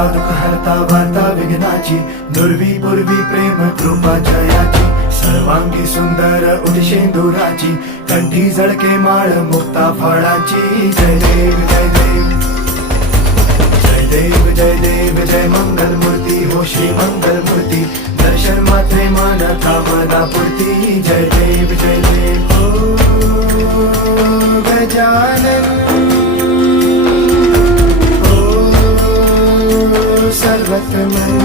हरता दुःख हरता वार्ता विघ्नाची, दुर्वी पूर्वी प्रेम कृपा जयाची, सर्वांगी सुंदर उदिशेंदुराची, कंठी झळके माळ मुक्ता फळाची. जय देव जय देव जय देव जय देव जय मंगल मूर्ती हो श्री मंगल मूर्ती, दर्शन मात्रे मान कामना पूर्ती. जय देव जय देव हो गजानन हो सर्वत्रमन.